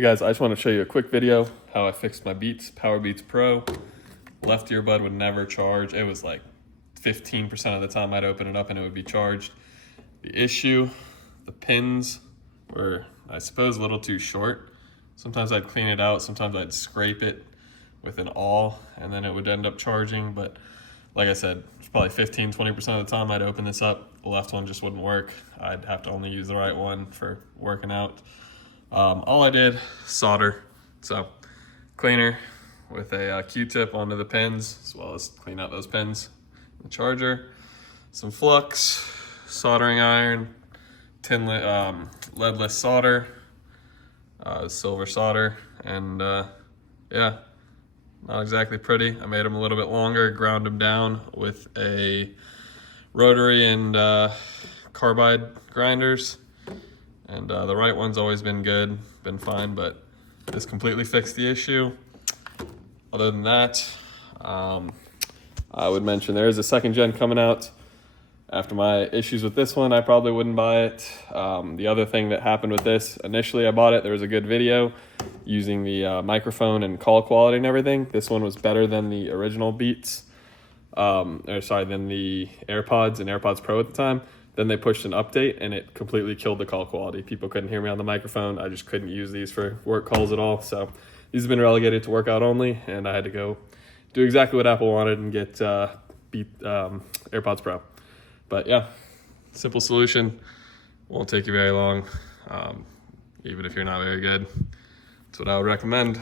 Hey guys, I just want to show you a quick video how I fixed my Beats PowerBeats Pro. Left earbud would never charge. It was like 15% of the time I'd open it up and it would be charged. The issue, the pins were, I suppose, a little too short. Sometimes I'd clean it out, sometimes I'd scrape it with an awl and then it would end up charging. But like I said, it's probably 15-20% of the time I'd open this up, the left one just wouldn't work. I'd have to only use the right one for working out. All I did, solder. So cleaner with a Q-tip onto the pins, as well as clean out those pins, the charger, some flux, soldering iron, leadless solder, silver solder, and yeah, not exactly pretty. I made them a little bit longer, ground them down with a rotary and carbide grinders. And the right one's always been good, been fine, but this completely fixed the issue. Other than that, I would mention there is a second gen coming out. After my issues with this one, I probably wouldn't buy it. The other thing that happened with this, initially I bought it, there was a good video using the microphone and call quality and everything. This one was better than the original Beats, than the AirPods and AirPods Pro at the time. Then they pushed an update and it completely killed the call quality. People couldn't hear me on the microphone. I just couldn't use these for work calls at all. So these have been relegated to workout only, and I had to go do exactly what Apple wanted and get AirPods Pro. But yeah, simple solution. Won't take you very long, even if you're not very good. That's what I would recommend.